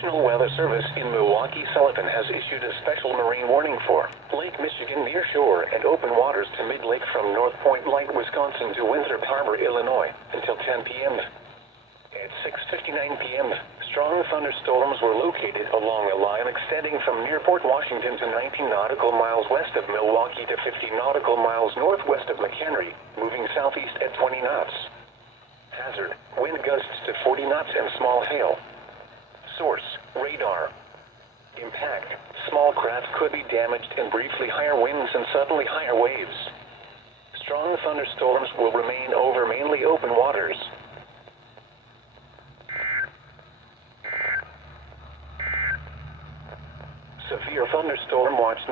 National Weather Service in Milwaukee-Sullivan has issued a special marine warning for Lake Michigan near shore and open waters to mid-lake from North Point Light, Wisconsin to Winthrop Harbor, Illinois, until 10 p.m. At 6:59 p.m., strong thunderstorms were located along a line extending from near Port Washington to 19 nautical miles west of Milwaukee to 50 nautical miles northwest of McHenry, moving southeast at 20 knots. Hazard, wind gusts to 40 knots and small hail. Source, radar. Impact, small craft could be damaged and briefly higher winds and suddenly higher waves. Strong thunderstorms will remain over mainly open waters. Severe thunderstorm watch